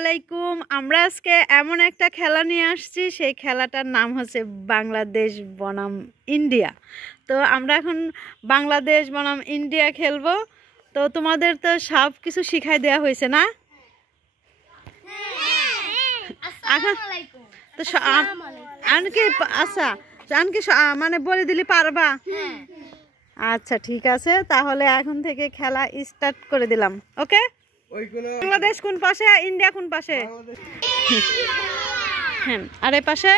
আলাইকুম। আমরা আজকে এমন একটা খেলা নিয়ে আসছি, সেই খেলাটার নাম হচ্ছে বাংলাদেশ বনাম ইন্ডিয়া। তো আমরা এখন বাংলাদেশ বনাম ইন্ডিয়া খেলবো। তো তোমাদের তো সব কিছু শিখাই দেওয়া হয়েছে না? তো আনকি আচ্ছা আনকি মানে বলে দিলি পারবা? আচ্ছা ঠিক আছে, তাহলে এখন থেকে খেলা স্টার্ট করে দিলাম। ওকে, বাংলাদেশ কোন পাশে, ইন্ডিয়া কোন পাশে? হ্যাঁ, আর এই পাশে।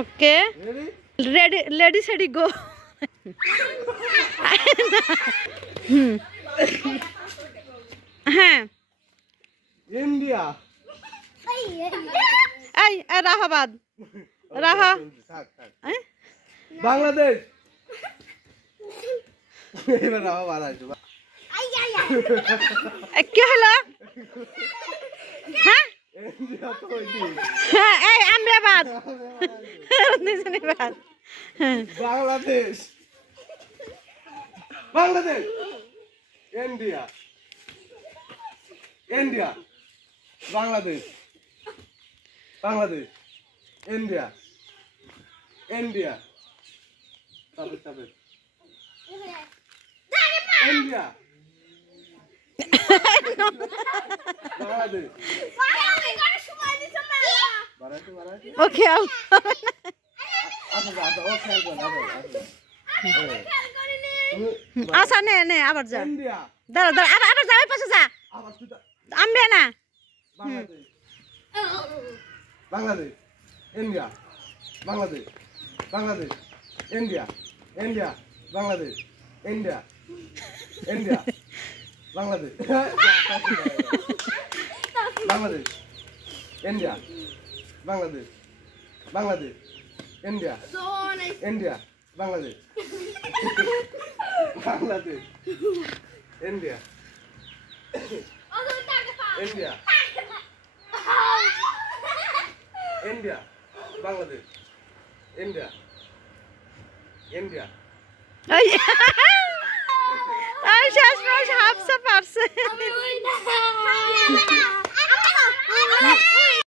ওকে, রেডি, লেডি সেডি গো। হ্যাঁ, ইন্ডিয়া। এই রাহাবাদ, রাহা। বাংলাদেশ। এবার রাহা বাড়াইছো। কি হলো? হ্যাঁ ইন্ডিয়া তো ওইটি। হ্যাঁ, এই আমরাবাদ। Bangladesh. Bangladesh. India. India. Bangladesh. Bangladesh. India. India. তবে ইন্ডিয়া। বাংলাদেশ। ওকে, আচ্ছা নে নে আবার যা, ইন্ডিয়া। দাঁড়া দাঁড়া, আবার আবার যাবে পাশে যা, আমবে না। Bangladesh. Bangladesh. India. Bangladesh. Bangladesh. India. India. Bangladesh. India. India. Bangladesh. Bangladesh. India. Bangladesh. Bangladesh. India. India. Bangladesh. Bangladesh. India. India. India. Bangladesh. India. India. আর শেষ মাস হাফসা পারছে।